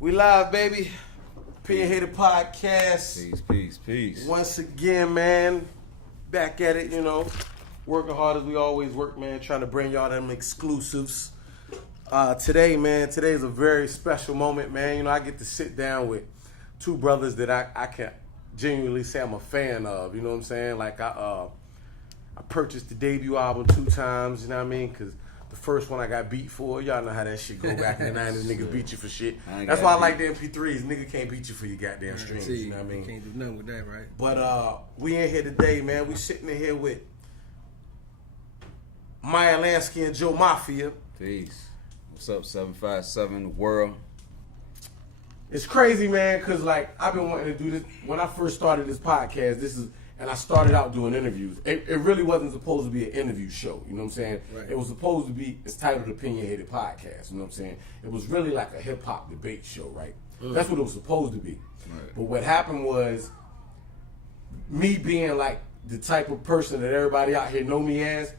We live, baby. OpinionHated podcast. Peace. Once again, man, back at it, working hard as we always work, man, trying to bring y'all them exclusives. Today's a very special moment, man. I get to sit down with two brothers that I can genuinely say I'm a fan of, you know what I'm saying? Like, I purchased the debut album 2 times, you know what I mean? Because the first one I got beat for. Y'all know how that shit go back in the 90s. Niggas beat you for shit. That's why I like the MP3s. Nigga can't beat you for your goddamn streams. You know what I mean? Can't do nothing with that, right? But we in here today, man. We sitting in here with Lansky and Joe Mafia. Peace. What's up, 757 the world? It's crazy, man, because like I've been wanting to do this. When I first started this podcast, and I started out doing interviews. It really wasn't supposed to be an interview show, you know what I'm saying? Right. It was supposed to be, it's titled OpinionHated Podcast, you know what I'm saying? It was really like a hip-hop debate show, right? That's what it was supposed to be. Right. But what happened was, me being like the type of person that everybody out here know me as,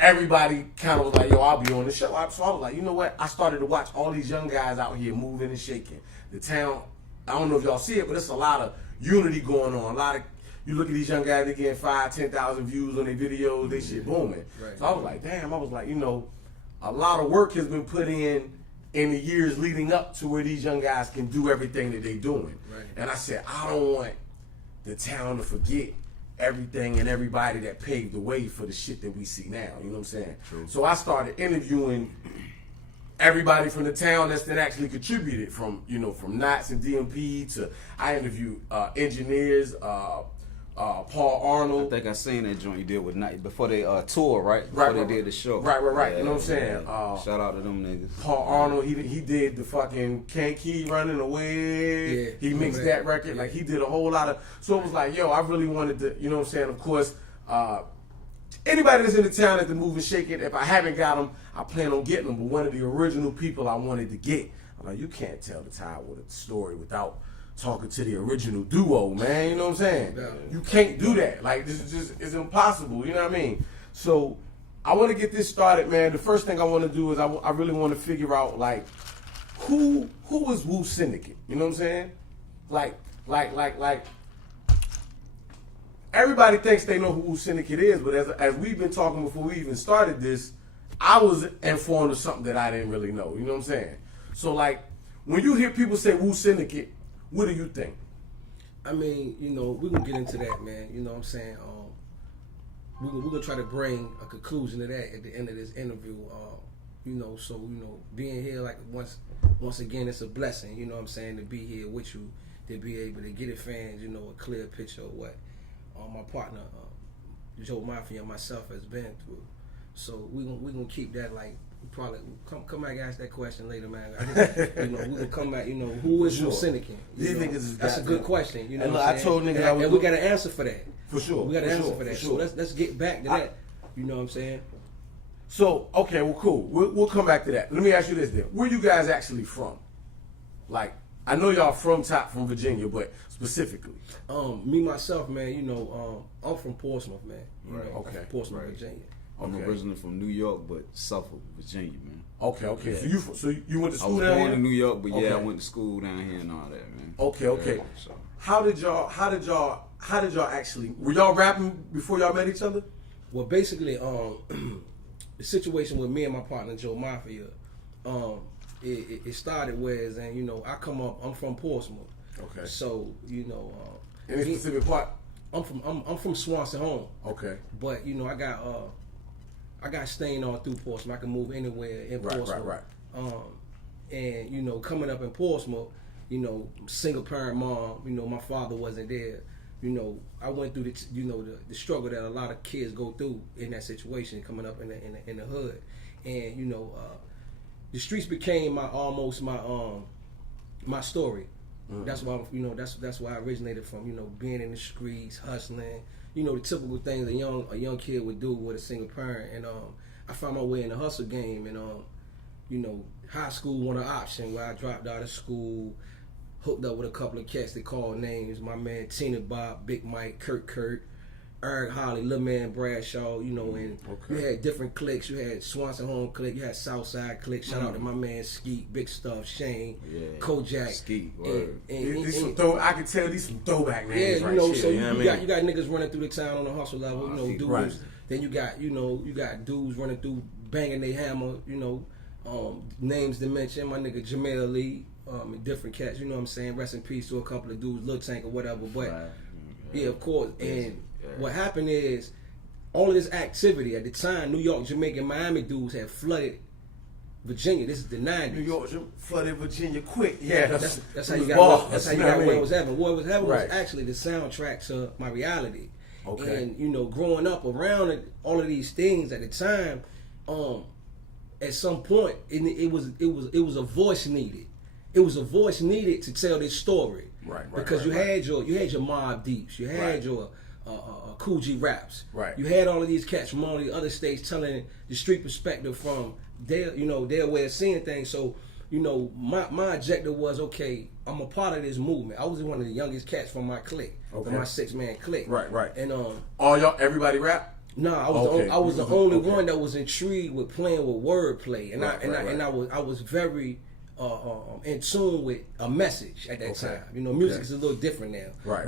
everybody kind of was like, yo, I'll be on the show. So I was like, you know what? I started to watch all these young guys out here moving and shaking. The town, I don't know if y'all see it, but it's a lot of unity going on. You look at these young guys, they getting 5,000, 10,000 views on their videos, they shit booming. Right. So I was like, damn, a lot of work has been put in the years leading up to where these young guys can do everything that they doing. Right. And I said, I don't want the town to forget everything and everybody that paved the way for the shit that we see now. You know what I'm saying? True. So I started interviewing everybody from the town that actually contributed, from Knots and DMP to I interviewed engineers, Paul Arnold. I think I seen that joint you did with Night before they tour, right? Before they did the show. Right. Yeah, You know what I'm saying? Yeah. Shout out to them niggas. Paul Arnold, he did the fucking Can't Keep Running Away. Yeah, He mixed that record. Yeah. Like, he did a whole lot of... So it was like, yo, I really wanted to, you know what I'm saying? Of course, anybody that's in the town at the Move and Shake It, if I haven't got them, I plan on getting them. But one of the original people I wanted to get, I'm like, you can't tell the Tidewater story without talking to the original duo, man. You know what I'm saying? Yeah. You can't do that. Like, this is just, it's impossible. You know what I mean? So I want to get this started, man. The first thing I want to do is I really want to figure out, like, who is Wu Syndicate? You know what I'm saying? Like, everybody thinks they know who Wu Syndicate is, but as we've been talking before we even started this, I was informed of something that I didn't really know. You know what I'm saying? So, like, when you hear people say Wu Syndicate, what do you think? I mean, we're going to get into that, man. You know what I'm saying? We're going to try to bring a conclusion to that at the end of this interview. Being here, like, once again, it's a blessing, you know what I'm saying, to be here with you, to be able to get the fans, a clear picture of what my partner, Joe Mafia, and myself has been through. So we're gonna keep that, like, probably come back and ask that question later, man. We're gonna come back. Who is Wu Syndicate? That's a good question. You know, what I'm saying? And we got an answer for that. For sure. We got an answer for that. So let's get back to that. You know what I'm saying? So okay, well, cool. We'll come back to that. Let me ask you this then: where you guys actually from? Like, I know y'all from Virginia, but specifically. Me myself, man. I'm from Portsmouth, man. Okay. I'm from Portsmouth, Virginia. I'm originally from New York, but Suffolk, Virginia, man. Okay. Yeah. So you went to school down here? I was born in New York, but okay. I went to school down here and all that, man. Okay. Yeah, so. How did y'all actually, were y'all rapping before y'all met each other? Well, basically, the situation with me and my partner Joe Mafia, it started whereas, and I come up, I'm from Portsmouth. Okay. So Any specific part? I'm from Swanson Home. Okay. But I got staying all through Portsmouth. I can move anywhere in Portsmouth. Right. And coming up in Portsmouth, single parent mom. My father wasn't there. I went through the struggle that a lot of kids go through in that situation, coming up in the hood, and the streets became my story. Mm-hmm. That's why that's why I originated from. Being in the streets, hustling. The typical things a young kid would do with a single parent, and I found my way in the hustle game, and high school wasn't an option. Where I dropped out of school, hooked up with a couple of cats that called names. My man Tina Bob, Big Mike, Kurt, Eric Holly, Lil Man Bradshaw, you know, and you had different cliques. You had Swanson Home clique, you had Southside clique. Shout out to my man Skeet, Big Stuff, Shane, Kojak. Skeet, I can tell these some throwback names. Yeah, you know, so you got niggas running through the town on a hustle level, you know, dudes. Right. Then you got dudes running through banging they hammer, you know, names to mention. My nigga Jamel Lee, and different cats, you know what I'm saying? Rest in peace to a couple of dudes, Lil Tank or whatever. But yeah, of course. And what happened is all of this activity at the time, New York, Jamaica, and Miami dudes had flooded Virginia. This is the 90s. New York flooded Virginia quick. Yeah, that's how you got where it was happening. What was happening was actually the soundtrack to my reality. Okay. And you know, growing up around all of these things at the time, at some point it was a voice needed. It was a voice needed to tell this story. Right. Because you had your Mobb Deeps, you had your Cool G Raps. Right. You had all of these cats from all the other states telling the street perspective from their way of seeing things. So, you know, my objective was, okay, I'm a part of this movement. I was one of the youngest cats from my clique, from my 6-man clique. Right. And everybody rap? No, I was the only one that was intrigued with playing with wordplay, and I was very in tune with a message at that time. You know, music is a little different now. Right.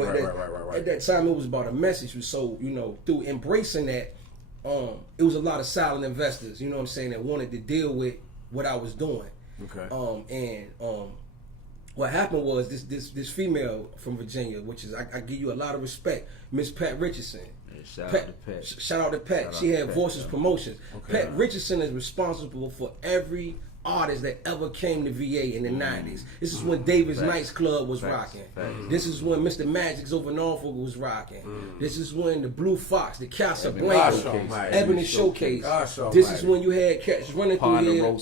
At that time, it was about a message. So, you know, through embracing that, it was a lot of silent investors, you know what I'm saying, that wanted to deal with what I was doing. Okay. What happened was this female from Virginia, which is I give you a lot of respect, Miss Pat Richardson. Shout out to Pat. She had Voices Promotions. Okay. Pat Richardson is responsible for every artist that ever came to VA in the 90s. This is when Davis Nights Club was rocking. This is when Mr. Magic's over Norfolk was rocking. This is when the Blue Fox, the Casablanca, Ebony Showcase. This is when you had cats running through here.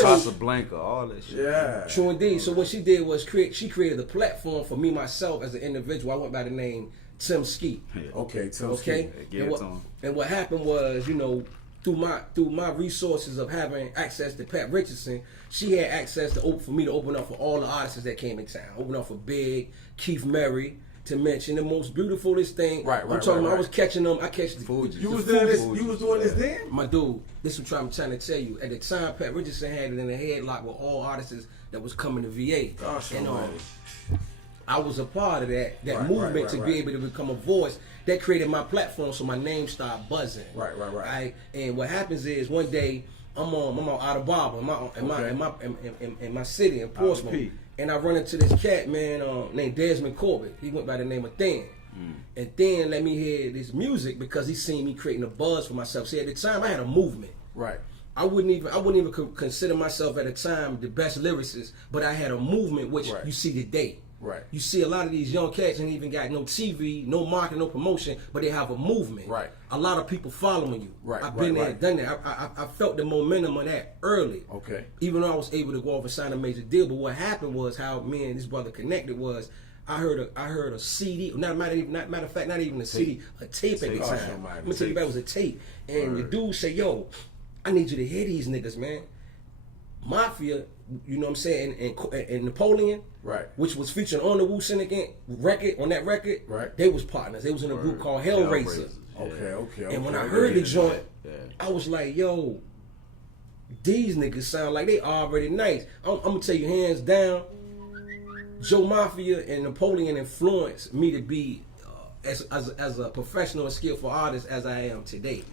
Casablanca, all that shit. Yeah. True indeed. So what she did was she created a platform for me myself as an individual. I went by the name Tim Skeet. Okay, Tim Skeet. And what happened was, you know, through my resources of having access to Pat Richardson, she had access for me to open up for all the artists that came in town. Open up for Big, Keith Murray, to mention the most beautifulest thing. I'm talking about I was catching them. I catch the Fuji. You was doing this then? My dude, this is what I'm trying to tell you. At the time, Pat Richardson had it in a headlock with all artists that was coming to VA. I was a part of that movement to be able to become a voice. That created my platform, so my name started buzzing. Right. And what happens is one day I'm out of Barber in my city in Portsmouth, and I run into this cat named Desmond Corbett. He went by the name of Thin. And Thin let me hear this music because he seen me creating a buzz for myself. See, at the time I had a movement. Right. I wouldn't even consider myself at the time the best lyricist, but I had a movement which you see today. Right. You see a lot of these young cats ain't even got no TV, no marketing, no promotion, but they have a movement. Right. A lot of people following you. Right. I've been there, done that. I felt the momentum of that early. Okay. Even though I was able to go off and sign a major deal, but what happened was how me and this brother connected was I heard a CD, matter of fact, not even a CD, a tape at the time. Let me tell you, that was a tape, and the dude said, "Yo, I need you to hear these niggas, man. Mafia, you know what I'm saying, and Napoleon, right, which was featured on the Wu Syndicate record, right, they was partners. They was in a group called Hellraiser. Okay. And when I heard the joint, I was like, yo, these niggas sound like they already nice. I'm gonna tell you, hands down, Joe Mafia and Napoleon influenced me to be as a professional and skillful artist as I am today.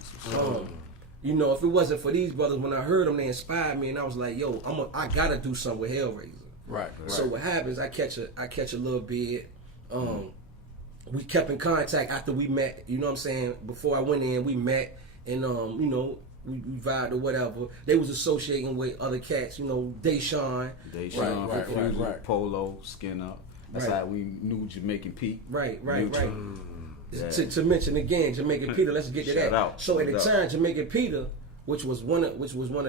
You know, if it wasn't for these brothers, when I heard them, they inspired me, and I was like, "Yo, I gotta do something with Hellraiser." Right. So what happens? I catch a little bit. We kept in contact after we met. You know what I'm saying? Before I went in, we met, and you know, we vibed or whatever. They was associating with other cats. You know, Deshaun, right. Polo, Skin Up. That's how we knew Jamaican Pete. Right. Yeah. To mention again, Jamaican Peter. Let's get to that. So at the time, Jamaican Peter, which was one of the,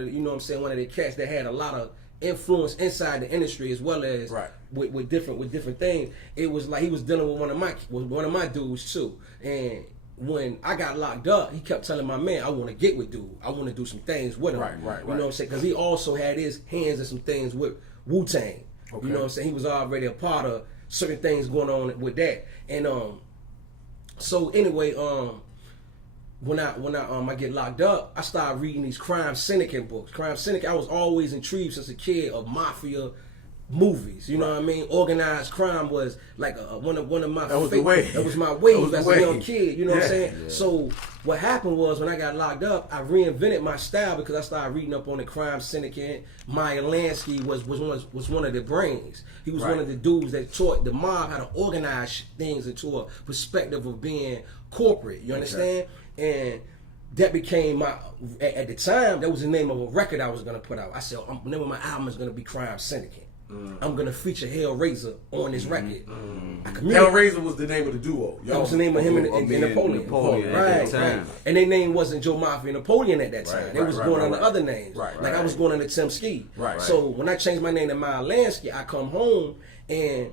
you know what I'm saying, one of the cats that had a lot of influence inside the industry as well as with different things. It was like he was dealing with one of my dudes too. And when I got locked up, he kept telling my man, "I want to get with dude. I want to do some things with him." Right. You know what I'm saying? Because he also had his hands in some things with Wu-Tang. You know what I'm saying? He was already a part of certain things going on with that. And so anyway, when I get locked up, I started reading these crime syndicate books. Crime syndicate, I was always intrigued since a kid of mafia movies. You know what I mean? Organized crime was like one of my favorites. That was my wave as a young kid. You know what I'm saying? Yeah. So what happened was when I got locked up, I reinvented my style because I started reading up on the crime syndicate. Lansky was one of the brains. He was one of the dudes that taught the mob how to organize things into a perspective of being corporate. You understand? And that became my, at the time, that was the name of a record I was going to put out. I said, the name of my album is going to be Crime Syndicate. I'm going to feature Hellraiser on this record. Hellraiser was the name of the duo. That was the name of him and Napoleon. Right. And their name wasn't Joe Mafia and Napoleon at that time. They was going under other names. Like I was going under Tim Ski. So when I changed my name to Lansky, I come home and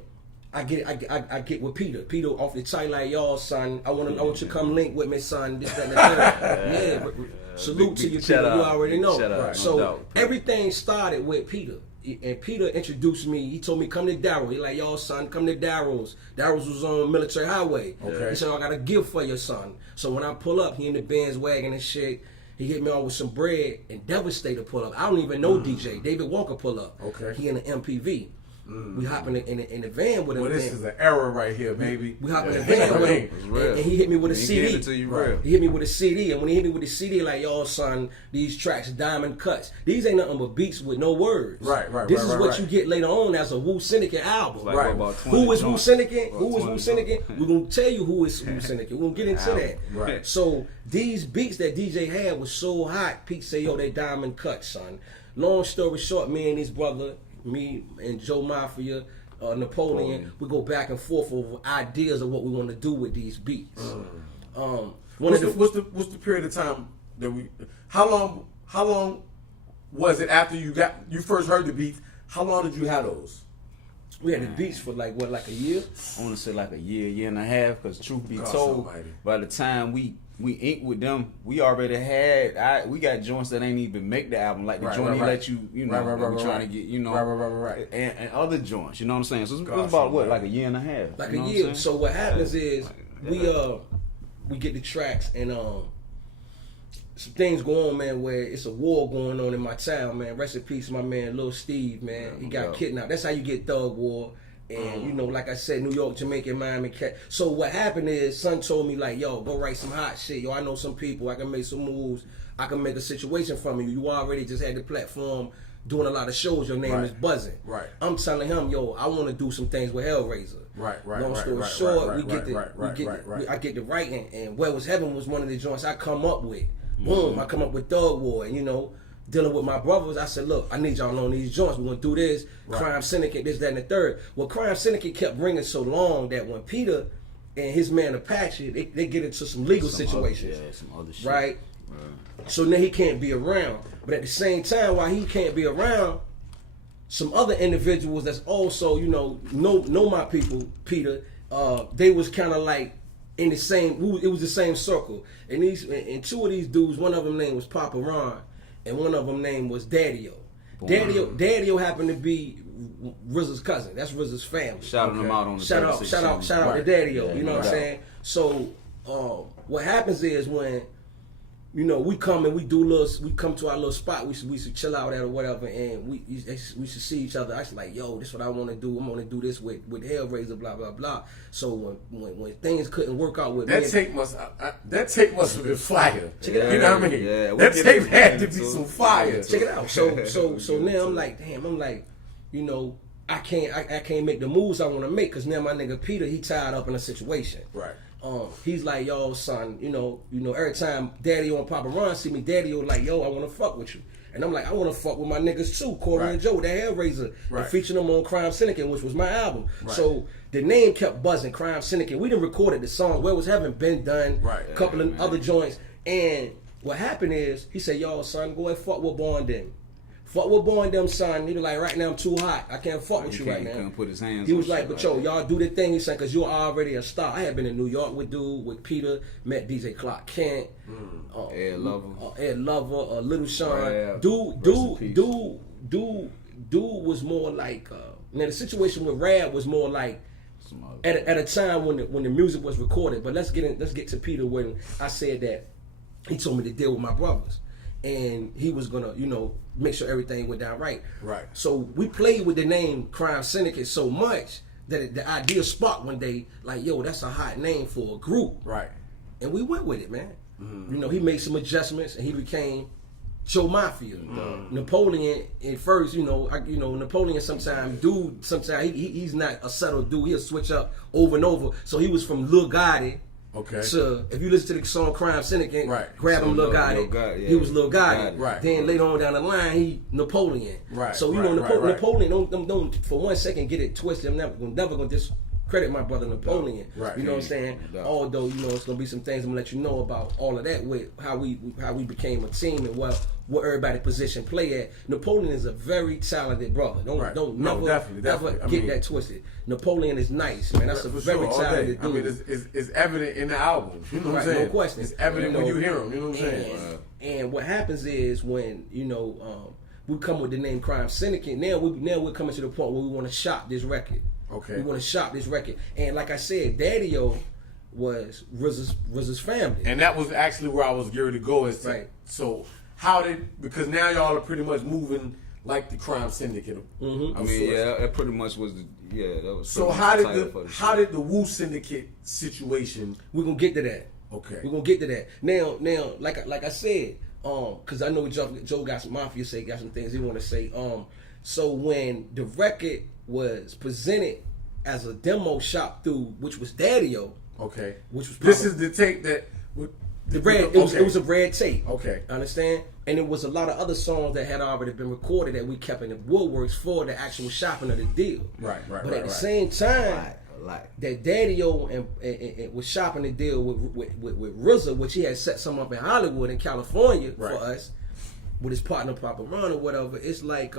I get with Peter. Peter off the tight like, y'all, son, I want you to come link with me, son. This, that, and the third. Salute to you, Peter. You already know. So everything started with Peter. And Peter introduced me. He told me, come to Darrow. He like, y'all, son, come to Darrow's. Darrow's was on Military Highway. He said, I got a gift for your son. So when I pull up, he in the Benz wagon and shit. He hit me off with some bread, and Devastator pull up. I don't even know DJ. David Walker pull up. He in the MPV. We hop in the van with him. Well, this is an error right here, baby. We hop in the van with him, and he hit me with a CD. He hit me with a CD, and when he hit me with the CD, like, y'all, son, these tracks, diamond cuts. These ain't nothing but beats with no words. This is what you get later on as a Wu Syndicate album. Who is Wu Syndicate? Who is Wu Syndicate? We're going to tell you who is Wu Syndicate. We're going to get into that. So these beats that DJ had was so hot, Pete say, yo, they diamond cuts, son. Long story short, me and his brother, me and Joe Mafia, Napoleon, we go back and forth over ideas of what we want to do with these beats. What's the period of time that we? How long was it after you first heard the beats? How long did you have those? We had the beats for like a year? I want to say like a year and a half. Because truth be told, by the time we inked with them, we already had, we got joints that ain't even make the album, like the joint he let you know, we're trying to get, you know, and other joints, you know what I'm saying? So it was about what, like a year and a half? Like a year. So what happens is we get the tracks and some things go on, man, where it's a war going on in my town, man. Rest in peace, my man, Lil Steve, man. He got kidnapped. That's how you get Thug War. And, you know, like I said, New York, Jamaica, Miami, Cat. So what happened is, son told me, like, yo, go write some hot shit. Yo, I know some people. I can make some moves. I can make a situation from you. You already just had the platform doing a lot of shows. Your name is buzzing. I'm telling him, yo, I want to do some things with Hellraiser. Long story short, I get the writing. And Where Was Heaven was one of the joints I come up with. Boom, I come up with Thug War. And, you know, dealing with my brothers, I said, look, I need y'all on these joints. We're going to do this. Crime Syndicate, this, that, and the third. Well, Crime Syndicate kept bringing so long that when Peter and his man Apache, they get into some legal situations. Some other shit. Right? So now he can't be around. But at the same time, while he can't be around, some other individuals that's also, you know my people, Peter, they was kind of like in the same, it was the same circle. And two of these dudes, one of them name was Papa Ron, and one of them name was Daddy-O. Daddy-O happened to be RZA's cousin. That's RZA's family. Shouting them out on the shout out to Daddy-O. You know what I'm saying? So what happens is when, you know, we come to our little spot. We should chill out at or whatever, and we should see each other. I was like, yo, this is what I want to do. I'm gonna do this with Hellraiser, blah blah blah. So when things couldn't work out with that me, tape must have been fire. Check it out. You know what I mean? Yeah, that tape had to be some fire. Check it out. So now I'm like, damn. You know, I can't make the moves I want to make because now my nigga Peter, he tied up in a situation. He's like, yo, son, you know, every time Daddy-O and Papa Ron see me, Daddy-O like, yo, I want to fuck with you. And I'm like, I want to fuck with my niggas too, Corey and Joe, that Hellraiser. And featuring them on Crime Syndicate, which was my album. So the name kept buzzing, Crime Syndicate. We done recorded the song, Where Was Heaven been done, a couple of other joints. And what happened is, he said, yo, son, go ahead, fuck with Born Them. Fuck with Born Them, son. He was like, right now I'm too hot. I can't fuck with you right now. He couldn't put his hands He was on like, but yo, y'all do the thing. He said, because you're already a star. I had been in New York with Peter, met DJ Clark Kent, Ed Lover, Little Sean. Rab. Dude was more like, now the situation with Rab was more like at a time when the music was recorded. But let's get to Peter when I said that he told me to deal with my brothers, and he was gonna make sure everything went down right. Right. So we played with the name Crime Syndicate so much that the idea sparked one day, like, yo, that's a hot name for a group. Right. And we went with it, man. He made some adjustments and he became Joe Mafia. Napoleon at first, Napoleon sometimes he's not a settled dude. He'll switch up over and over. So he was from Lil Gotti. Okay. So if you listen to the song Crime Syndicate, right. grab him Lil Gotti. He was Lil Gotti. Right. Then later on down the line, he Napoleon. Right. So Napoleon don't for one second get it twisted. I'm never gonna discredit my brother Napoleon. Right. You know what I'm saying? Although it's gonna be some things I'm gonna let you know about all of that with how we became a team and what everybody position play at. Napoleon is a very talented brother. Don't never get that twisted. Napoleon is nice, man. That's a very talented dude. I mean, it's evident in the album. You know what I'm saying? No question. It's evident when you hear him. You know what I'm saying? And what happens is when we come with the name Crime Syndicate. Now we're coming to the point where we want to shop this record. Okay. We want to shop this record, and like I said, Daddy-O was RZA's family, and that was actually where I was geared to go. So because now y'all are pretty much moving like the Crime Syndicate. I mean, that pretty much was that was. So how did the Wu Syndicate situation? We're gonna get to that. Okay. We're gonna get to that. Now, like I said, because I know Joe got some Mafia got some things he want to say. So when the record was presented as a demo shop through, which was Daddy-O. Okay. Which was this is the tape that. It was a red tape. Okay. Understand? And it was a lot of other songs that had already been recorded that we kept in the woodworks for the actual shopping of the deal. Right. But at the same time, that Daddy-O and was shopping the deal with RZA, which he had set some up in Hollywood in California for us with his partner Papa Ron or whatever. It's like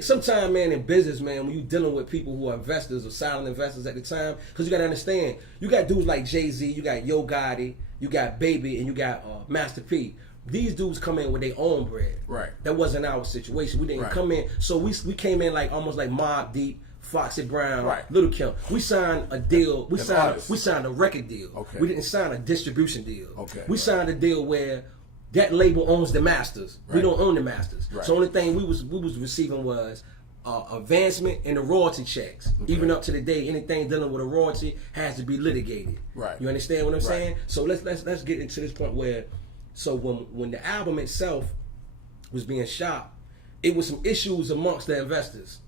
sometimes, man, in business, man, when you dealing with people who are investors or silent investors at the time, because you got to understand, you got dudes like Jay-Z, you got Yo Gotti, you got Baby, and you got Master P. These dudes come in with their own bread. Right. That wasn't our situation. We didn't come in, so we came in like almost like Mobb Deep, Foxy Brown, Little Kim. We signed a deal. We signed a record deal. Okay. We didn't sign a distribution deal. Okay. We signed a deal where that label owns the masters. We don't own the masters. So the only thing we was receiving was advancement and the royalty checks. Even up to the day, anything dealing with a royalty has to be litigated. Right. You understand what I'm saying? So let's get into this point where, so when the album itself was being shot, it was some issues amongst the investors.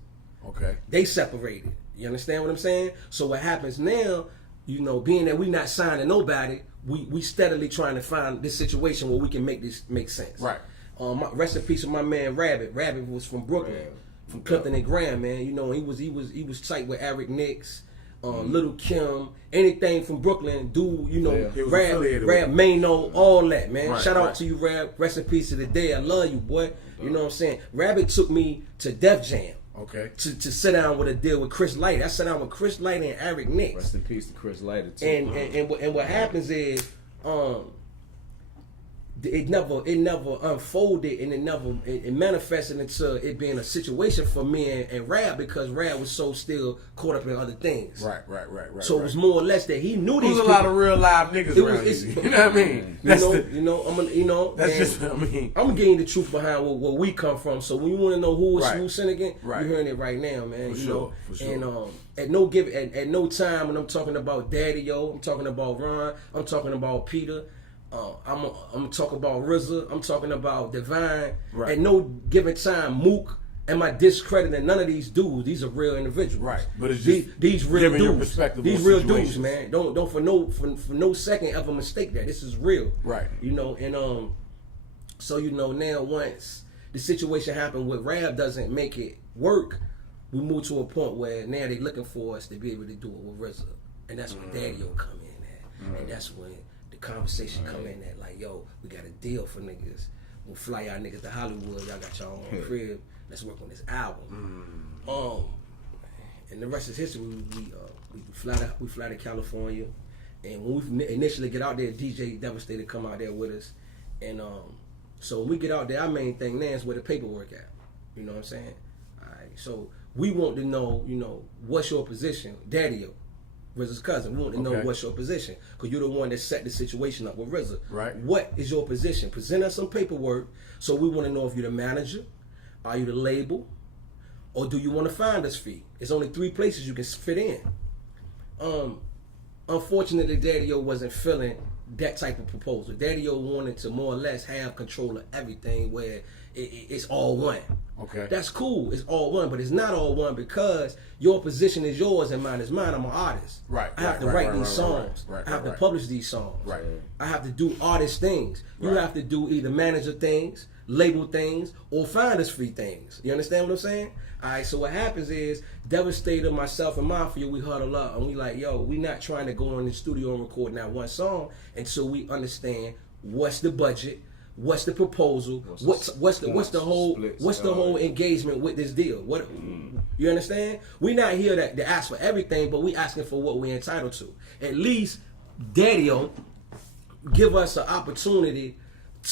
Okay. They separated. You understand what I'm saying? So what happens now, being that we not signing nobody, we steadily trying to find this situation where we can make this make sense. Right. Rest in peace of my man Rabbit. Rabbit was from Brooklyn, from Clifton and Graham, man. He was tight with Eric Nicks, Little Kim, anything from Brooklyn, dude. Rab Mano, all that, man. Right, Shout out to you, Rab. Rest in peace to the day. I love you, boy. You know what I'm saying? Rabbit took me to Def Jam. Okay. To sit down with a deal with Chris Lighter. I sat down with Chris Lighter and Eric Nicks. Rest in peace to Chris Lighter too. And what happens is, it never unfolded and it manifested into it being a situation for me and Rab, because Rab was so still caught up in other things. Right. So it was more or less that he knew these. There's a lot of real live niggas around here. You know what I mean? That's just what I mean. I'm getting the truth behind where we come from. So when you want to know who is Wu Syndicate, you're hearing it right now, man. For sure. And at no time when I'm talking about Daddy-O, I'm talking about Ron, I'm talking about Peter. I'm talking about RZA. I'm talking about Divine. Right. At no given time, Mook. Am I discrediting none of these dudes? These are real individuals. Right. But it's just these real dudes. These real situations. dudes, man. Don't for no second ever mistake that. This is real. Right. So now once the situation happened with Rab doesn't make it work, we move to a point where now they looking for us to be able to do it with RZA, and that's when Daddy-O come in at, and that's when conversation come in that like, yo, we got a deal for niggas. We'll fly y'all niggas to Hollywood. Y'all got y'all own crib. Let's work on this album. And the rest is history. We fly to California, and when we initially get out there, DJ Devastator come out there with us, and so when we get out there, our main thing now is where the paperwork at. You know what I'm saying? All right, so we want to know, what's your position, Daddy-O, RZA's cousin. We want to know what's your position, because you're the one that set the situation up with RZA. Right. What is your position? Present us some paperwork. So we want to know if you're the manager, are you the label, or do you want a finder's fee? It's only 3 places you can fit in. Unfortunately, Daddy-O wasn't feeling that type of proposal. Daddy-O wanted to more or less have control of everything, where it's all one. Okay. That's cool. It's all one, but it's not all one, because your position is yours and mine is mine. I'm an artist. Right. I have to write these songs. I have to publish these songs. Right. I have to do artist things. You have to do either manager things, label things, or finder's fee things. You understand what I'm saying? All right, so what happens is, Devastator, myself, and Mafia, we huddle up, and we like, yo, we not trying to go in the studio and record that one song until we understand what's the budget, what's the proposal, what's the whole engagement with this deal. You understand? We not here to ask for everything, but we asking for what we entitled to. At least Daddy-O give us an opportunity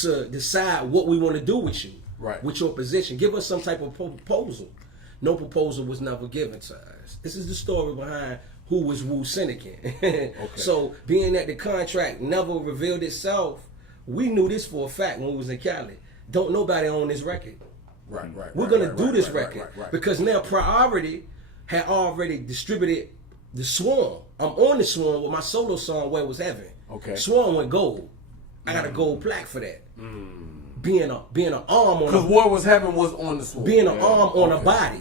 to decide what we want to do with you, with your position. Give us some type of proposal. No proposal was never given to us. This is the story behind who was Wu Syndicate. So being that the contract never revealed itself, we knew this for a fact when we was in Cali. Don't nobody own this record. We're gonna do this record because now Priority had already distributed the Swarm. I'm on the Swarm with my solo song Where Was Heaven. Swarm went gold. I got a gold plaque for that. Being an arm on, because What Was Heaven was on the Swarm. Being an arm on a body.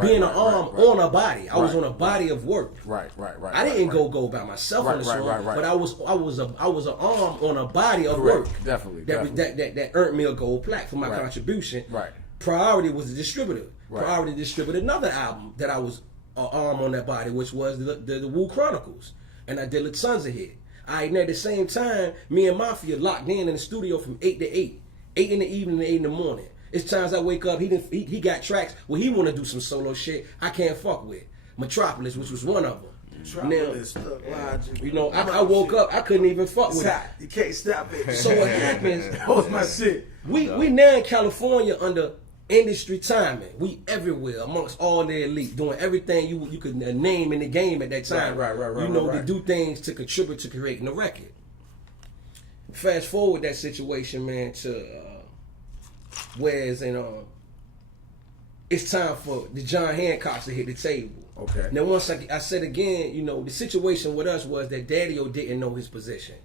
Being an arm on a body. I was on a body of work. I didn't go by myself on the Swarm, but I was an arm on a body of work. Definitely. That earned me a gold plaque for my contribution. Priority was the distributor. Priority distributed another album that I was an arm on that body, which was the Wu Chronicles, and I did tons of hit. And at the same time, me and Mafia locked in the studio from 8 to 8. 8 in the evening to 8 in the morning. It's times I wake up, he got tracks where he want to do some solo shit I can't fuck with. Metropolis, which was one of them. Metropolis, I woke up, I couldn't even fuck with it. You can't stop it. So what happens, that was my shit. We now in California under industry timing. We everywhere amongst all the elite, doing everything you could name in the game at that time. To do things to contribute to creating a record. Fast forward that situation, man, to whereas it's time for the John Hancocks to hit the table. Now once I said again, the situation with us was that Daddy-O didn't know his position.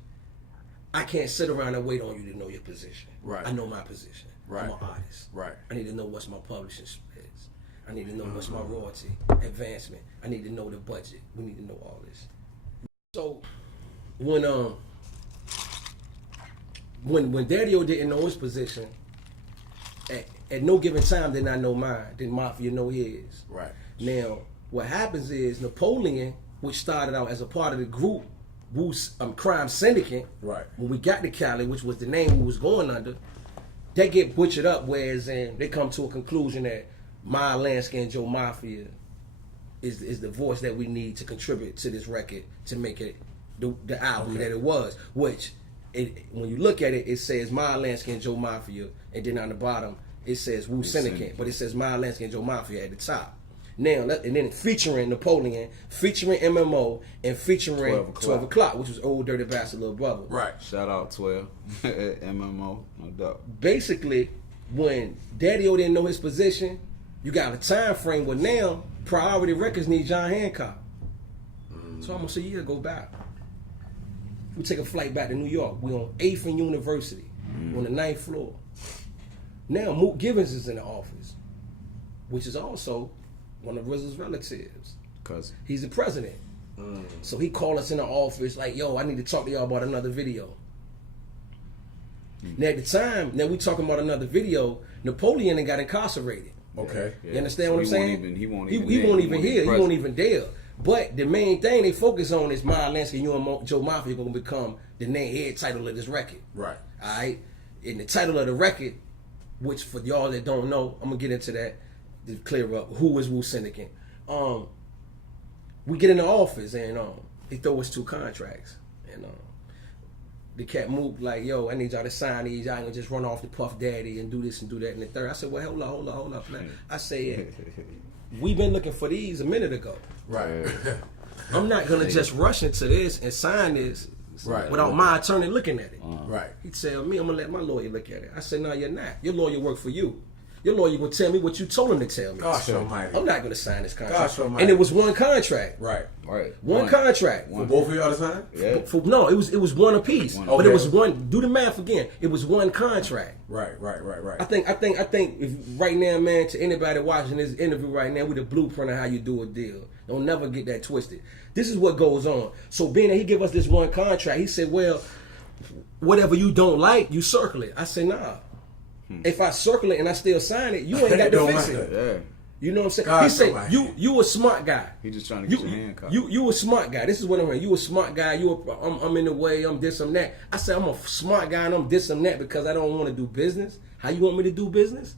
I can't sit around and wait on you to know your position. I know my position. I'm an artist. I need to know what's my publishing splits. I need to know what's my royalty, advancement. I need to know the budget. We need to know all this. So when Daddy-O didn't know his position, at no given time did I know mine. Did Mafia know his? Now, what happens is Napoleon, which started out as a part of the group, Crime Syndicate, when we got to Cali, which was the name we was going under, they get butchered up, whereas they come to a conclusion that Lansky and Joe Mafia is the voice that we need to contribute to this record to make it the album that it was, which when you look at it, it says Lansky and Joe Mafia, and then on the bottom it says Wu Syndicate, but it says Lansky and Joe Mafia at the top. Now, and then featuring Napoleon, featuring MMO, and featuring 12 o'clock, which was Old Dirty Bastard Little Brother. Shout out 12 MMO, no doubt. Basically, when Daddy-O didn't know his position, you got a time frame where now Priority Records need John Hancock. So almost a year go by. We take a flight back to New York. We on 8th and University, on the 9th floor. Now Moot Givens is in the office, which is also one of RZA's relatives. Cousin. He's the president. So he called us in the office like, yo, I need to talk to y'all about another video. Now at the time, we talking about another video, Napoleon got incarcerated. You understand what I'm saying? He won't even here. He won't even there. But the main thing they focus on is Lansky, you and Joe Mafia going to become the head title of this record. Alright? And the title of the record, which for y'all that don't know, I'm going to get into that to clear up who is Wu Syndicate. We get in the office and they throw us 2 contracts. And the cat moved like, yo, I need y'all to sign these. Y'all ain't gonna just run off the Puff Daddy and do this and do that and the third. I said, well, hold up, man. I said, we've been looking for these a minute ago. Right. I'm not gonna just rush into this and sign this without my attorney looking at it. Right. He said, me, I'm gonna let my lawyer look at it. I said, no, you're not. Your lawyer work for you. Your lawyer gonna tell me what you told him to tell me. Gosh almighty. I'm not gonna sign this contract. Gosh almighty. And it was one contract. Right. One contract. For both of y'all to sign? Yeah. No, it was one apiece. But Okay. it was one. Do the math again. It was one contract. Right. I think if right now, man, to anybody watching this interview right now, we the blueprint of how you do a deal. Don't never get that twisted. This is what goes on. So being that he give us this one contract, he said, well, whatever you don't like, you circle it. I said, nah. If I circle it and I still sign it, you ain't got to fix it. Yeah. You know what I'm saying? God, He said, you a smart guy. He just trying to get your handcuffed. You a smart guy. This is what I'm saying. You a smart guy. I'm in the way. I'm this, I'm that. I said, I'm a smart guy and I'm this, I'm that because I don't want to do business. How you want me to do business?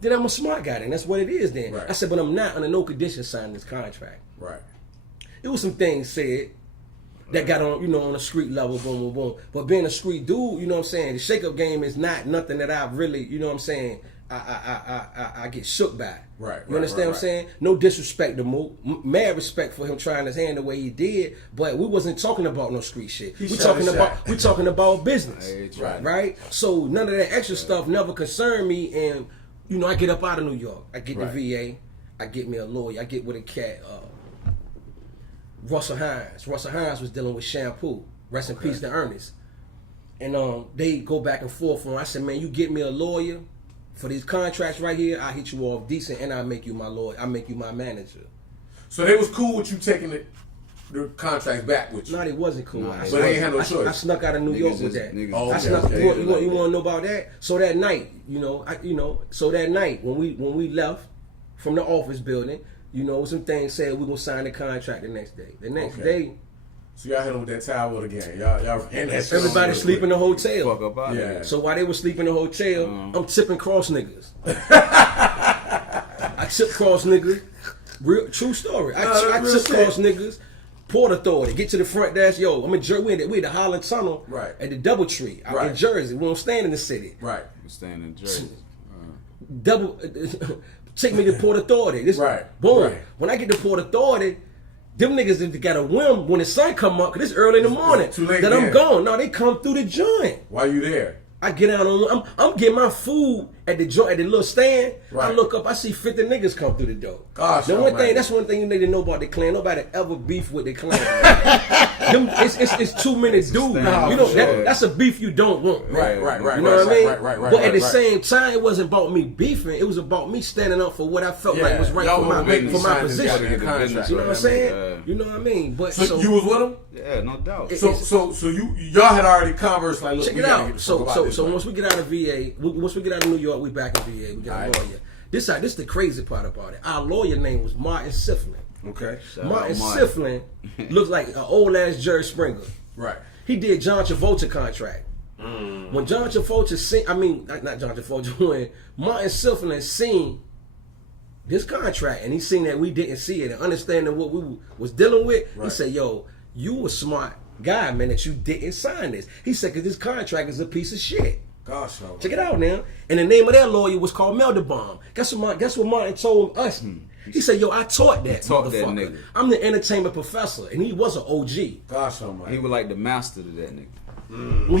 Then I'm a smart guy then. That's what it is then. Right. I said, but I'm not under no condition signing this contract. Right. It was some things said that got on, on a street level, boom, boom, boom. But being a street dude, you know what I'm saying, the shake-up game is not nothing that I really, you know what I'm saying, I get shook by. Right. You understand what I'm saying? No disrespect to Mook. Mad respect for him trying his hand the way he did, but we wasn't talking about no street shit. We talking about business. Right? So none of that extra stuff never concerned me, and I get up out of New York. I get the VA, I get me a lawyer, I get with a cat, Russell Hines. Russell Hines was dealing with Shampoo. Rest in peace to Ernest. And they go back and forth. And I said, man, you get me a lawyer for these contracts right here. I hit you off decent, and I make you my lawyer. I make you my manager. So they was cool with you taking the contracts back with you? No, they wasn't cool. But they ain't had no choice. I snuck out of New York with that. You want to know about that? So that night, so that night when we left from the office building, some things said we gonna sign the contract the next day. The next day, so y'all hit them with that towel again. Y'all ran that shit. Everybody sleep in the hotel. Fuck up out of here. So while they were sleeping in the hotel, I'm tipping cross niggas. I tip cross niggas. Real true story. I tip cross niggas. Port Authority, get to the front desk. Yo, I'm in Jersey. We at the Holland Tunnel at the Doubletree out in Jersey. We don't stand in the city. Right. We stand in Jersey. Take me to Port Authority. Boom. Right. When I get to Port Authority, them niggas got a whim when the sun come up, because it's early in the morning, that I'm gone. No, they come through the joint. Why you there? I get out on, I'm getting my food at the joint, at the little stand. Right. I look up, I see 50 niggas come through the door. Gosh, that's one thing you need to know about the Klan. Nobody ever beef with the Klan. It's too many dudes. That's a beef you don't want. Right. You know what I mean? Right. But at the same time, it wasn't about me beefing. It was about me standing up for what I felt like was right for my position. You know what I'm saying? You know what I mean? But so you was with them? Yeah, no doubt. So y'all had already conversed like, look, check it out. So once we get out of VA, once we get out of New York, we back in VA. We get a lawyer. This the crazy part about it. Our lawyer name was Martin Sifflin. Okay. Martin Sifflin looks like an old ass Jerry Springer. Right. He did John Travolta contract. When John Travolta not John Travolta, when Martin Sifflin seen this contract and he seen that we didn't see it and understanding what we was dealing with, he said, yo, you a smart guy, man, that you didn't sign this. He said, because this contract is a piece of shit. Gosh, check it out now. And the name of that lawyer was called Melderbaum. Guess what Martin told us? He said, yo, I taught that motherfucker. That nigga. I'm the entertainment professor, and he was an OG. Gosh, man. He was like the master to that nigga. When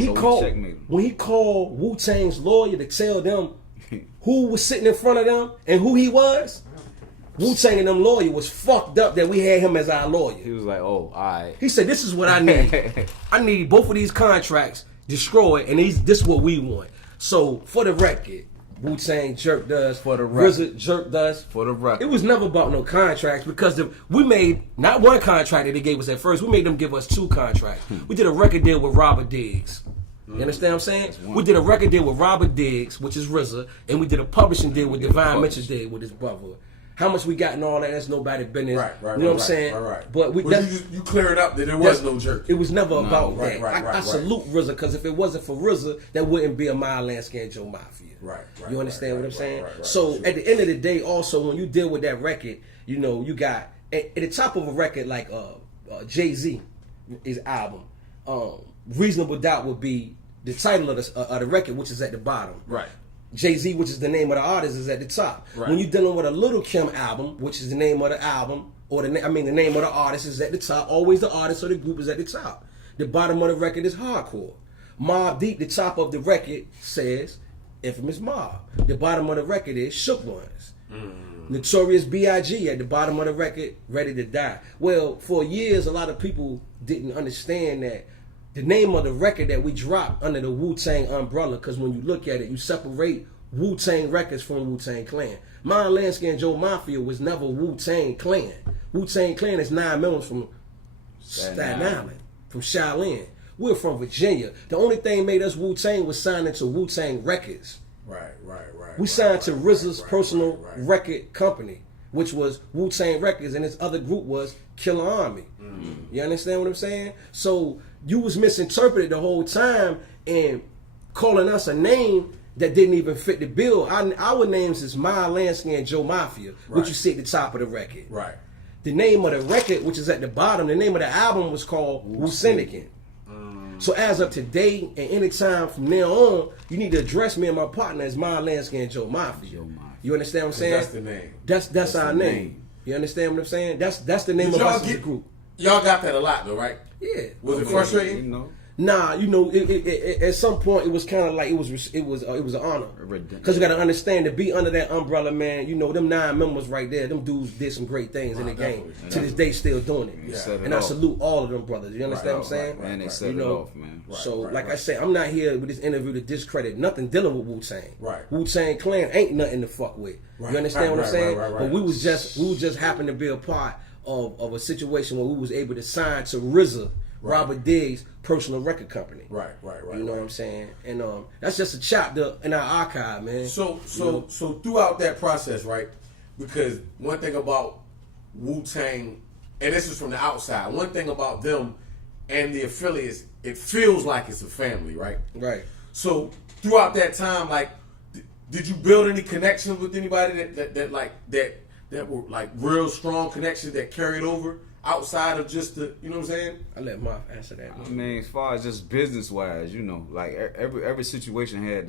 he called Wu-Tang's lawyer to tell them who was sitting in front of them and who he was, Wu-Tang and them lawyer was fucked up that we had him as our lawyer. He was like, oh, all right. He said, this is what I need. I need both of these contracts destroyed, and this is what we want. So, for the record, Wu-Tang jerked us. For the record. RZA jerked us. For the record. It was never about no contracts because we made not one contract that they gave us at first. We made them give us two contracts. We did a record deal with Robert Diggs. You understand what I'm saying? We did a record deal with Robert Diggs, which is RZA, and we did a publishing deal with Divine Mitchell did with his brother. How much we got and all that, that's nobody business. Right. You know what I'm saying? Right. But you clear it up that there was no jerk. It was never about that. I Right. salute RZA because if it wasn't for RZA, there wouldn't be a Miles Lansky and Joe Mafia. Right. You understand what I'm saying? Right. So at the end of the day, also when you deal with that record, you got at the top of a record like Jay-Z, his album. Reasonable Doubt would be the title of the record, which is at the bottom. Right. Jay-Z, which is the name of the artist, is at the top. Right. When you're dealing with a Little Kim album, which is the name of the album, or the name of the artist is at the top. Always the artist or the group is at the top. The bottom of the record is Hardcore. Mobb Deep, the top of the record says Infamous Mob. The bottom of the record is Shook Ones. Notorious B.I.G. at the bottom of the record, Ready to Die. Well, for years, a lot of people didn't understand that the name of the record that we dropped under the Wu-Tang umbrella, because when you look at it, you separate Wu-Tang Records from Wu-Tang Clan. Mine, Lansky, and Joe Mafia was never Wu-Tang Clan. Wu-Tang Clan is 9 members from Staten Island, from Shaolin. We're from Virginia. The only thing made us Wu-Tang was signing to Wu-Tang Records. Right. We signed to RZA's personal record company, which was Wu-Tang Records, and his other group was Killer Army. You understand what I'm saying? So you was misinterpreted the whole time and calling us a name that didn't even fit the bill. Our names is My Lansky and Joe Mafia, which you see at the top of the record. Right. The name of the record, which is at the bottom, the name of the album was called Wu Syndicate. So as of today and any time from now on, you need to address me and my partner as My Lansky and Joe Mafia. You understand what I'm saying? That's the name. That's our name. You understand what I'm saying? That's the name of us as a group. Y'all got that a lot though, right? Yeah. Was it frustrating? You know. Nah, it at some point it was kind of like it was an honor, because you got to understand, to be under that umbrella, man. Them 9 members right there, them dudes did some great things in the game. To this day, still doing it. Yeah. And I salute all of them brothers. You understand what I'm saying? Man, they set it off, man. So, like I said, I'm not here with this interview to discredit nothing dealing with Wu-Tang. Right. Wu-Tang Clan ain't nothing to fuck with. You understand what I'm saying? But we just happened to be a part of a situation where we was able to sign to RZA. Robert Diggs' personal record company. Right. You know what I'm saying? And that's just a chapter in our archive, man. So throughout that process, right? Because one thing about Wu-Tang, and this is from the outside, one thing about them and the affiliates, it feels like it's a family, right? Right. So throughout that time, like, did you build any connections with anybody that were like real strong connections that carried over? Outside of just the, you know what I'm saying? I let Mark answer that. I mean, as far as just business wise, like every situation had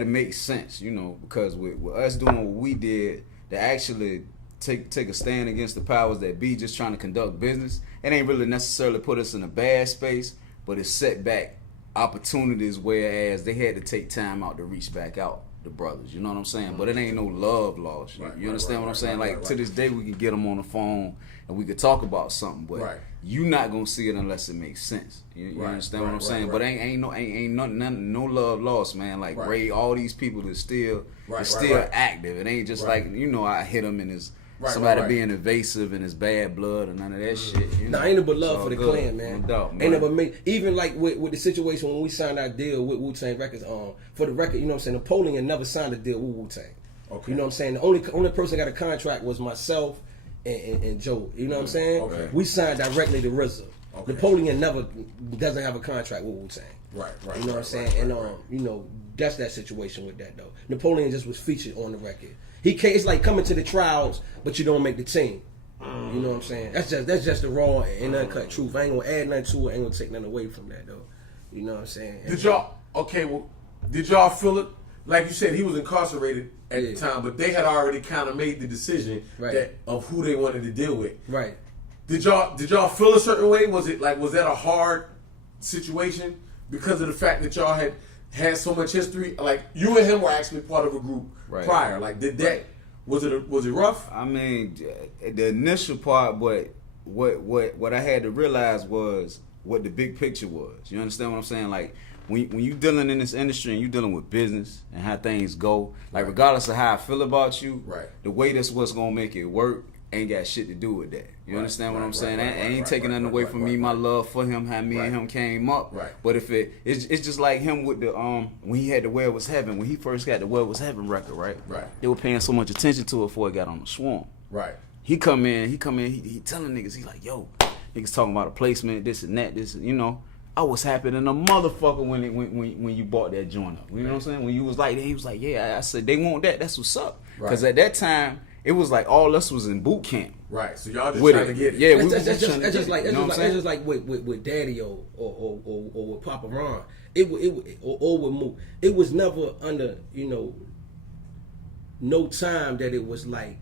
to make sense, because with us doing what we did, to actually take a stand against the powers that be, just trying to conduct business, it ain't really necessarily put us in a bad space, but it set back opportunities, whereas they had to take time out to reach back out. The brothers, you know what I'm saying? But it ain't no love lost. You understand what I'm saying? Like, to this day, we can get them on the phone and we could talk about something, but you not gonna see it unless it makes sense. You understand what I'm saying? But ain't no love lost, man. Like Ray, all these people is still active. It ain't just like I hit him and his somebody being invasive and his bad blood and none of that shit. Nah, ain't no but love for the clan, man. No doubt, man. Ain't no but me. Even like with the situation when we signed our deal with Wu-Tang Records, for the record, you know what I'm saying, Napoleon never signed a deal with Wu-Tang. Okay. You know what I'm saying? The only person that got a contract was myself and Joe. You know what I'm saying? Okay. We signed directly to RZA. Okay. Napoleon doesn't have a contract with Wu-Tang. Right. You know what I'm saying? That's that situation with that though. Napoleon just was featured on the record. It's like coming to the trials, but you don't make the team. You know what I'm saying? That's just the raw and uncut truth. I ain't gonna add nothing to it. I ain't gonna take nothing away from that though. You know what I'm saying? Did y'all feel it? Like you said, he was incarcerated at the time, but they had already kind of made the decision of who they wanted to deal with. Right. Did y'all feel a certain way? Was that a hard situation because of the fact that y'all had so much history? Like, you and him were actually part of a group prior. Like, was it rough? I mean, the initial part, but what I had to realize was what the big picture was. You understand what I'm saying? Like, when you dealing in this industry and you dealing with business and how things go, like regardless of how I feel about you, the way that's what's gonna make it work ain't got shit to do with that. You understand what I'm saying? I ain't taking nothing away from me, my love for him, how me and him came up. But if it's just like him with the when he had the Where Was Heaven, when he first got the Where Was Heaven record, right? They were paying so much attention to it before it got on the Swarm. He come in, he telling niggas, he like, yo, niggas talking about a placement, this and that, I was happy than a motherfucker when you bought that joint up. You know what I'm saying? When you was like, he was like, yeah, I said, they want that. That's what's up. Because at that time, it was like all us was in boot camp. Right. So y'all just trying to get it. Yeah, that's just like with Daddy or with Papa Ron. Or with Mook. It was never under, no time that it was like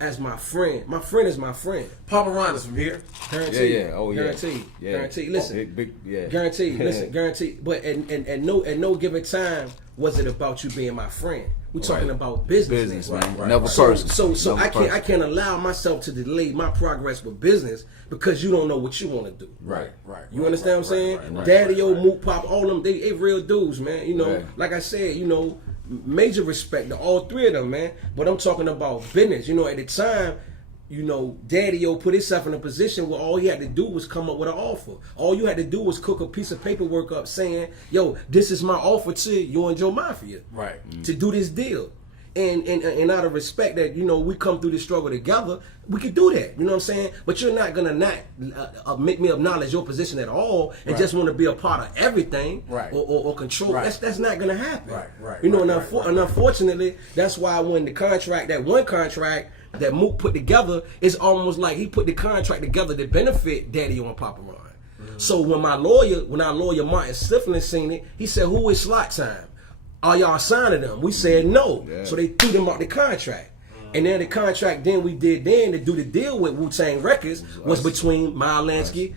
as my friend. My friend is my friend. Papa Ron is from here. Guaranteed. Yeah. Oh yeah. Guaranteed. Yeah. Guaranteed. Listen. Yeah. Guaranteed. Listen. Guaranteed. But at no given time was it about you being my friend. We're talking about business, man. Right. Never person. So I can't allow myself to delay my progress with business because you don't know what you want to do. Right. You understand what I'm saying? Daddy, Mook, Pop, all them, they real dudes, man. Like I said, major respect to all three of them, man. But I'm talking about business. At the time, Daddy-O put himself in a position where all he had to do was come up with an offer. All you had to do was cook a piece of paperwork up saying, yo, this is my offer to you and Joe Mafia. Right. To do this deal. And out of respect that, we come through this struggle together, we could do that. You know what I'm saying? But you're not going to make me acknowledge your position at all and just want to be a part of everything or control. Right. That's not going to happen. Right. And unfortunately, that's why when that one contract that Mook put together, it's almost like he put the contract together to benefit Daddy-O and Papa Ron. Mm-hmm. So when our lawyer Martin Stiflin seen it, he said, who is Slot Time? Are y'all signing them? We said no. Yeah. So they threw them out the contract. And then the contract we did to do the deal with Wu-Tang Records was between Lansky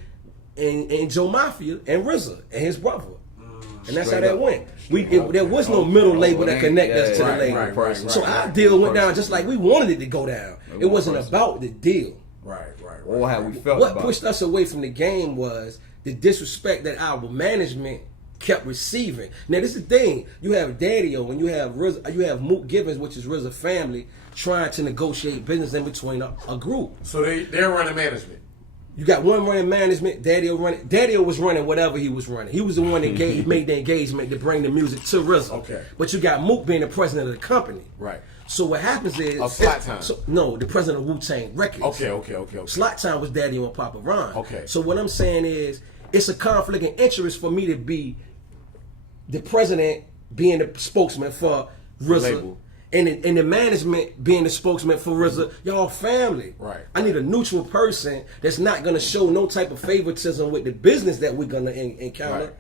and Joe Mafia and RZA and his brother. And that's how that went. There was no middle label that connected us to the label. So our deal went down just like we wanted it to go down. It wasn't about the deal. Right. Or how we felt What about pushed us away from the game was the disrespect that our management kept receiving. Now this is the thing. You have Daddy-O and you have RZA, you have Mook Givens, which is RZA family, trying to negotiate business in between a group. So they're running management. You got one running management, Daddy-O was running whatever he was running. He was the one that made the engagement to bring the music to RZA. Okay. But you got Mook being the president of the company. Right. So what happens is of Slot Time. No, the president of Wu-Tang Records. Okay. Slot Time was Daddy-O and Papa Ron. Okay. So what I'm saying is it's a conflict of interest for me to be the president being the spokesman for RZA. And the management being the spokesman for RZA, y'all family. Right. I need a neutral person that's not gonna show no type of favoritism with the business that we're gonna encounter,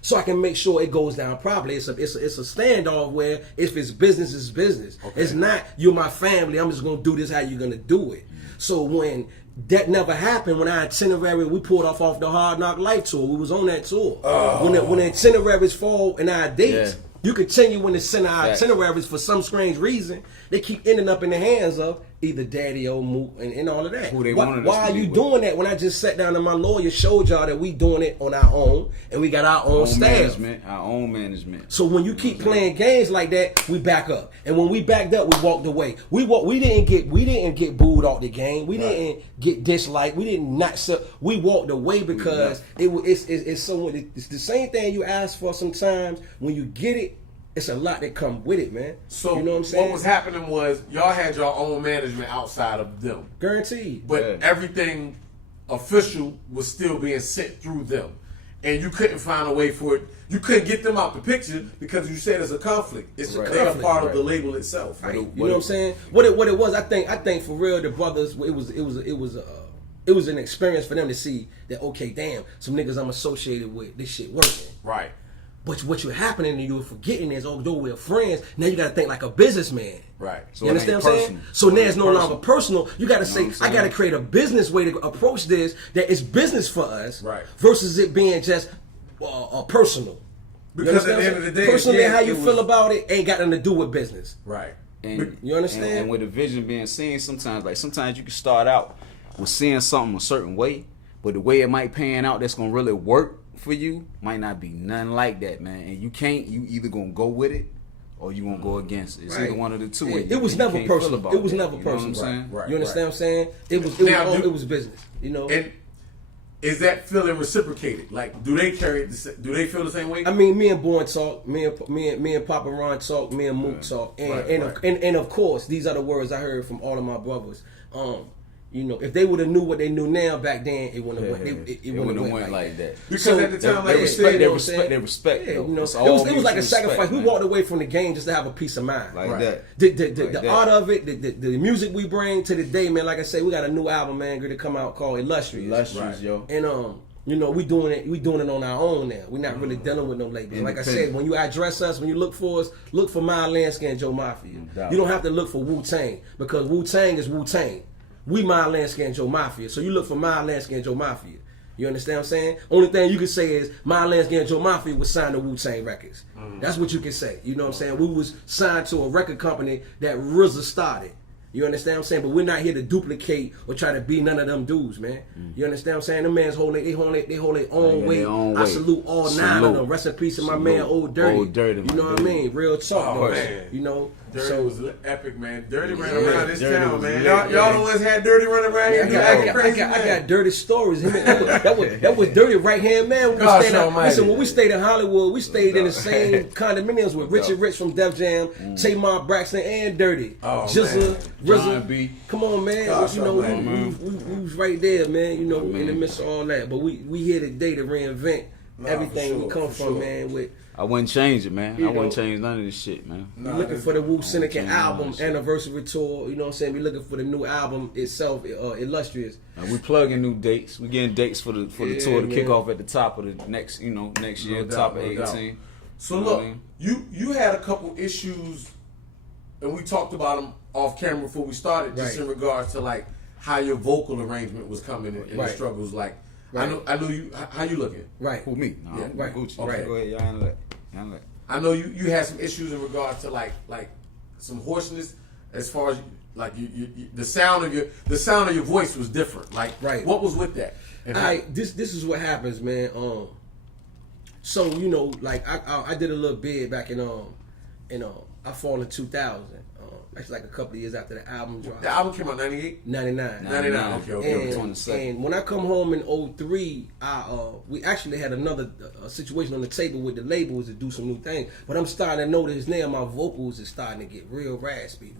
so I can make sure it goes down properly. It's a standoff where if it's business, it's business. Okay. It's not you're my family. I'm just gonna do this how you're gonna do it. So when that never happened, when our itinerary, we pulled off the Hard Knock Life tour. We was on that tour. When the itineraries fall in our dates. Yeah. You continue when to send our itineraries for some strange reason. They keep ending up in the hands of either Daddy or Mook and all of that. Why are you doing that when I just sat down and my lawyer showed y'all that we doing it on our own and we got our own staff. Our own management. So when you keep playing games like that, we back up. And when we backed up, we walked away. We didn't get booed off the game. We didn't get disliked. We didn't not. We walked away because it's the same thing you ask for sometimes. When you get it, it's a lot that come with it, man. So you know what I'm saying? What was happening was y'all had your own management outside of them. Guaranteed. But everything official was still being sent through them. And you couldn't find a way for it. You couldn't get them out the picture because you said it's a conflict. It's a part of the label itself. Right. You know what I'm saying? What it was, I think for real, the brothers, it was an experience for them to see that, okay, damn, some niggas I'm associated with, this shit working. Right. But what's happening and you're forgetting is, although we're friends, now you got to think like a businessman. Right. So you understand what I'm saying? So now it's no longer personal. You got to say, I got to create a business way to approach this that is business for us, versus it being just personal. Because at the end of the day, personally, how you feel about it ain't got nothing to do with business. Right. And you understand? And with the vision being seen, sometimes you can start out with seeing something a certain way, but the way it might pan out that's gonna really work for you might not be nothing like that, man. And you either gonna go with it or you gonna go against it. It's either one of the two. It was never personal. It was never personal. You understand what I'm saying? It was business. You know. And is that feeling reciprocated? Like, do they feel the same way? I mean, me and Bourne talk. Me and Papa Ron talk. Me and Mook talk. And of course, these are the words I heard from all of my brothers. You know, if they would have knew what they knew now back then, it wouldn't have went. It wouldn't have went like that. Because at the time, like they you said, they respect. Yeah, you know, it was like a sacrifice. We walked away from the game just to have a peace of mind. Like that. The art of it, the music we bring to the day, man. Like I said, we got a new album, man, going to come out called Illustrious. Illustrious, yo. And you know, we doing it on our own now. We're not really dealing with no labels. Like I said, when you address us, when you look for us, look for my Lansky and Joe Mafia. You don't have to look for Wu-Tang because Wu-Tang is Wu-Tang. We my Lansky and Joe Mafia. So you look for my Lansky and Joe Mafia. You understand what I'm saying? Only thing you can say is my Lansky and Joe Mafia was signed to Wu-Tang Records. That's what you can say. You know what I'm saying? We was signed to a record company that RZA started. You understand what I'm saying? But we're not here to duplicate or try to be none of them dudes, man. You understand what I'm saying? Them man's hold their own weight. I salute all 9 of them. Rest in peace to my man, Old Dirty. You know what I mean? Real talk, though. Man. You know? Dirty was epic, man. Dirty ran around this town, man. Y'all the ones had Dirty running around here. I got dirty stories. That was Dirty right hand man. Listen, when we stayed in Hollywood, we stayed in the same condominiums with Richard Rich from Def Jam, Tamar Braxton, and Dirty. RZA. Come on, man. You know, we was right there, man. You know, in the midst of all that. But we here today to reinvent everything we come from, man. With I wouldn't change it, man. I wouldn't change none of this shit, man. We looking for the Wu Syndicate album anniversary tour. You know what I'm saying? We looking for the new album itself, Illustrious. And we plugging new dates. We getting dates for the tour to kick off at the top of the next year, top of 18. So look, you had a couple issues, and we talked about them off camera before we started, just in regards to like how your vocal arrangement was coming and the struggles. Like, I know you. How you looking? Right. Who, me? No, yeah. Right. Gucci. Okay. Go ahead, y'all handle that. I know you had some issues in regards to like some hoarseness as far as like the sound of your voice was different. Like, what was with that? This is what happens, man. So you know, like I did a little bid back in I fall in 2000. Actually, like a couple of years after the album dropped. The album came out 98? 99. 99. Okay. And when I come home in 03, we actually had another situation on the table with the labels to do some new things. But I'm starting to notice now my vocals is starting to get real raspy.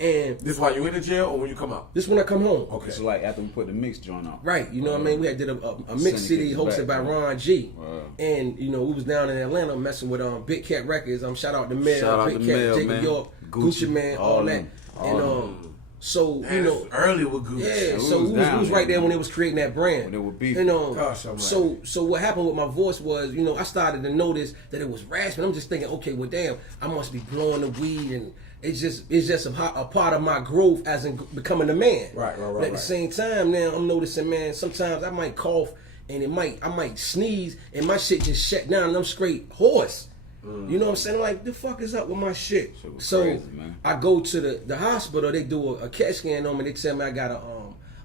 And this while you in the jail or when you come out? This when I come home. Okay. So like after we put the mix joint out. Right. You know what I mean? We had did a mix city hosted by Ron G. And you know, we was down in Atlanta messing with Big Cat Records. Shout out to Mel, Big Cat, Jacob York, Gucci Man, all that. And so you know, early with Gucci. Yeah, so we was right there when they was creating that brand. When they were beefing. You know, so what happened with my voice was, you know, I started to notice that it was raspy. I'm just thinking, okay, well, damn, I must be blowing the weed, and it's just a part of my growth as in becoming a man. Right. But at the same time, now I'm noticing, man, sometimes I might cough and I might sneeze and my shit just shut down and I'm straight hoarse. You know what I'm saying? I'm like, the fuck is up with my shit? So crazy, I go to the hospital. They do a CAT scan on me. They tell me I got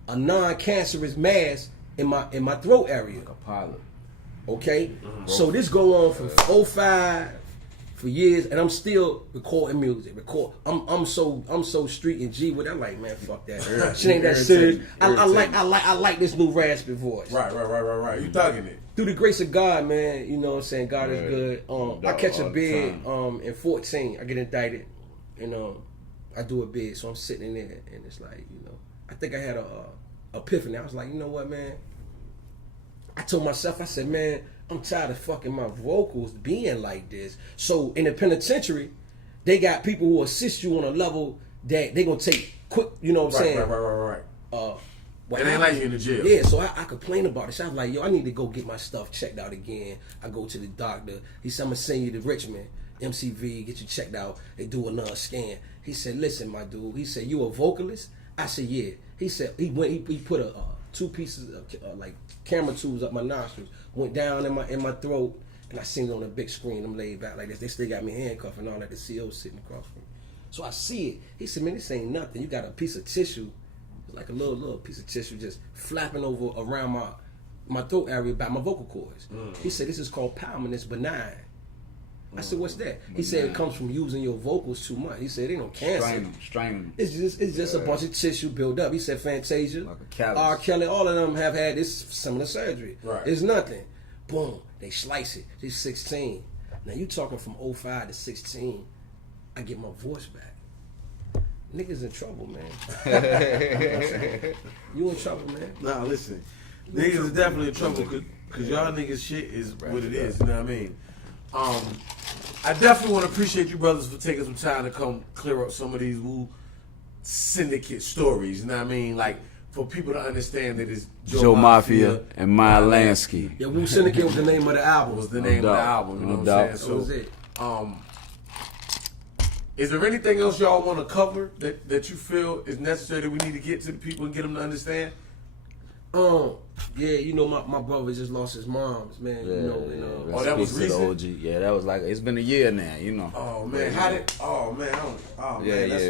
a non-cancerous mass in my throat area. Like a pilot. Okay, so this go on from 05 for years, and I'm still recording music. I'm so street and G with it. I'm like, man, fuck that. Shit ain't that serious. I like this new raspy voice. Right. You thugging it. Through the grace of God, man, you know what I'm saying? God is good. I catch a bid in 14. I get indicted. And I do a bid. So I'm sitting in there and it's like, you know, I think I had a epiphany. I was like, you know what, man? I told myself, I said, man, I'm tired of fucking my vocals being like this. So in the penitentiary, they got people who assist you on a level that they gonna take quick, you know what I'm saying? Right. It ain't like you in the jail. Yeah, so I complain about it. So I was like, yo, I need to go get my stuff checked out again. I go to the doctor. He said, I'm going to send you to Richmond, MCV, get you checked out. They do another scan. He said, listen, my dude. He said, you a vocalist? I said, yeah. He said, he put two pieces of like camera tubes up my nostrils, went down in my throat, and I seen it on a big screen. I'm laid back like this. They still got me handcuffed and all that. The CO sitting across from me. So I see it. He said, man, this ain't nothing. You got a piece of tissue, like a little piece of tissue just flapping over around my throat area by my vocal cords. He said, this is called palming, it's benign. I said, what's that? He said, it comes from using your vocals too much. He said, it ain't no cancer. Straining. It's just a bunch of tissue built up. He said, Fantasia, like a callus. R. Kelly, all of them have had this similar surgery. Right. It's nothing. Boom, they slice it. She's 16. Now you talking from 05 to 16, I get my voice back. Niggas in trouble, man. You in trouble, man. Nah, listen. Niggas is definitely in trouble because y'all niggas shit is what it is, you know what I mean? I definitely want to appreciate you brothers for taking some time to come clear up some of these Wu Syndicate stories, you know what I mean? Like, for people to understand that it's Joe Mafia and my Lansky. Yeah, Wu Syndicate was the name of the album. Was the name of the album, you know what I'm saying? That was it. Is there anything else y'all want to cover that you feel is necessary that we need to get to the people and get them to understand? Yeah, you know, my brother just lost his mom's, man. Yeah, you know, Oh, that was recent? OG. Yeah, that was like, it's been a year now, you know. Oh, man. How did... Oh, man.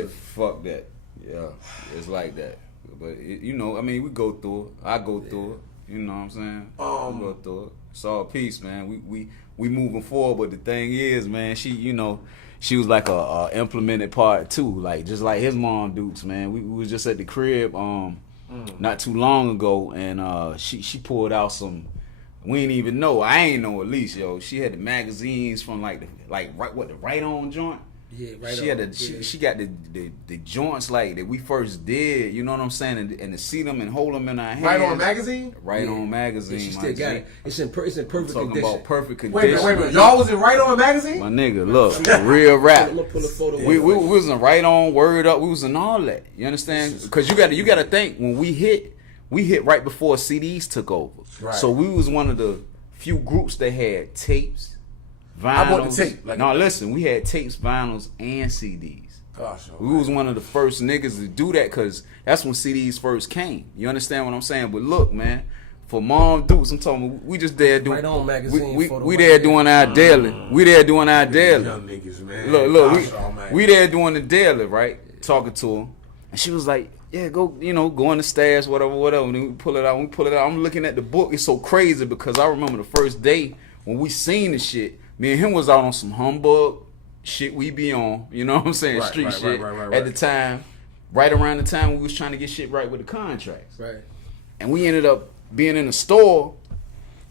Fuck that. Yeah, it's like that. But, you know, I mean, we go through it. I go through it. You know what I'm saying? We go through it. It's all peace, man. We moving forward, but the thing is, man, she, you know, she was like a implemented part too, like just like his mom Dukes, man. We was just at the crib not too long ago, and she pulled out some. We ain't even know. I ain't know at least, yo. She had the magazines from the Right On joint. Yeah, right. She had she got the joints like that we first did. You know what I'm saying? And to see them and hold them in our hands. Right On magazine. Right On magazine. Yeah, she still got it. It's in perfect talking condition. about perfect condition. Wait a minute. Y'all was in Right On magazine? My nigga, look, real rap. I'm gonna pull a photo. We was in Right On, Word Up. We was in all that. You understand? Because you got to think when we hit right before CDs took over. Right. So we was one of the few groups that had tapes, vinyls. I bought the tape. No, listen, we had tapes, vinyls, and CDs. Gosh, We was one of the first niggas to do that because that's when CDs first came. You understand what I'm saying? But look, man, for Mom Dukes, I'm talking about, we just there doing. Right On magazine. We there doing our daily. We there doing our daily. Young niggas, man. Look, we there doing the daily, right? Talking to her, and she was like, "Yeah, go in the stash, whatever." And then we pull it out. I'm looking at the book. It's so crazy because I remember the first day when we seen the shit. Me and him was out on some humbug shit we be on. You know what I'm saying? Street shit. At the time, right around the time we was trying to get shit right with the contracts. Right. And we ended up being in the store,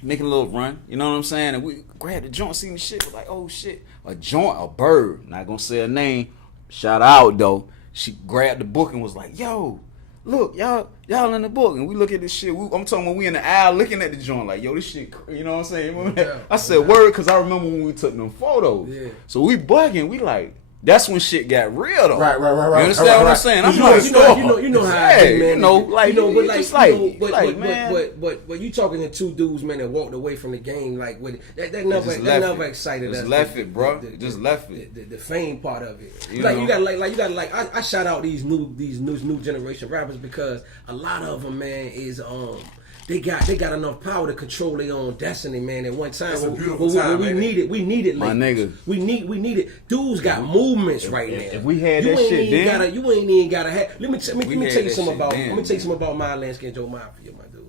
making a little run, you know what I'm saying? And we grabbed the joint, seen the shit, was like, oh shit, a joint, a bird. Not gonna say a name. Shout out though. She grabbed the book and was like, yo, look, y'all in the book. And we look at this shit. I'm talking when we in the aisle looking at the joint like, yo, this shit, you know what I'm saying? Yeah, I said word because I remember when we took them photos. Yeah. So we bugging, we like, that's when shit got real though. Right. You understand what I'm saying? I'm like, You know how I do, man. you know, like, but you talking to two dudes, man, that walked away from the game, like with that never excited us. Just left it, bro. Just left it. The fame part of it. You gotta I shout out these new generation rappers because a lot of them, man, is They got enough power to control their own destiny, man. At one time, It's a beautiful time, we needed, my nigga. We needed. Dudes got movements right now. If we had that shit then, you ain't even gotta have. Let me tell you something about. Let me tell you something about my Lansky and Joe Mafia, my dude.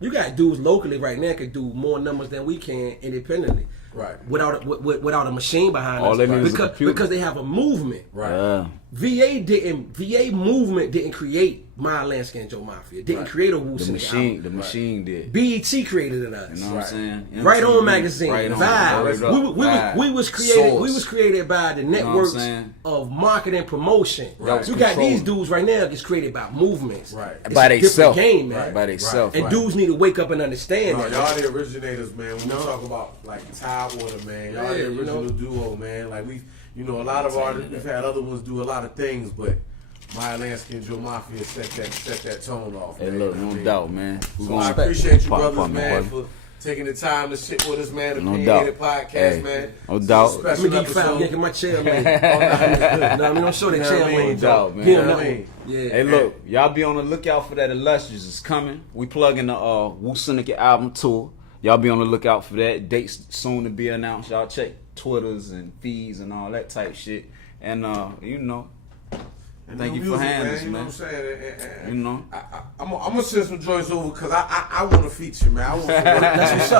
You got dudes locally right now could do more numbers than we can independently. Right. Without a machine behind All us. they need is a computer. Because they have a movement. Right. VA movement didn't create my Lansky and Joe Mafia. Didn't create a Wu the machine did. BET created it us. You know what I'm saying? Right On magazine, Right On, Vibe. We was created. Source. We was created by the networks of marketing promotion. Right. You got these dudes right now that's created by movements. Right. It's By a different themselves. game, man. Right. By themselves. And dudes need to wake up and understand No, that. y'all the originators, man. When we talk about like Tidewater, man, y'all the original duo, man. Like a lot of artists, we've had other ones do a lot of things, but my Lansky and Joe Mafia set that tone off. Hey, man. look, no doubt, man. So I appreciate you brothers, man, for taking the time to sit with us, man. The OpinionHated podcast, man. No doubt. Let me get you get my chair, man. I'm sure the chair, man. No doubt, man. You know what I mean? Yeah. Hey, look, y'all be on the lookout for that Illustrious. It's coming. We plugging the Wu Syndicate album tour. Y'all be on the lookout for that. Dates soon to be announced. Y'all check Twitters and feeds and all that type shit. And thank you for handling this, man. You know what I'm saying? You know. I'm gonna send some joints over because I want to feature, man. I want to That's what's up.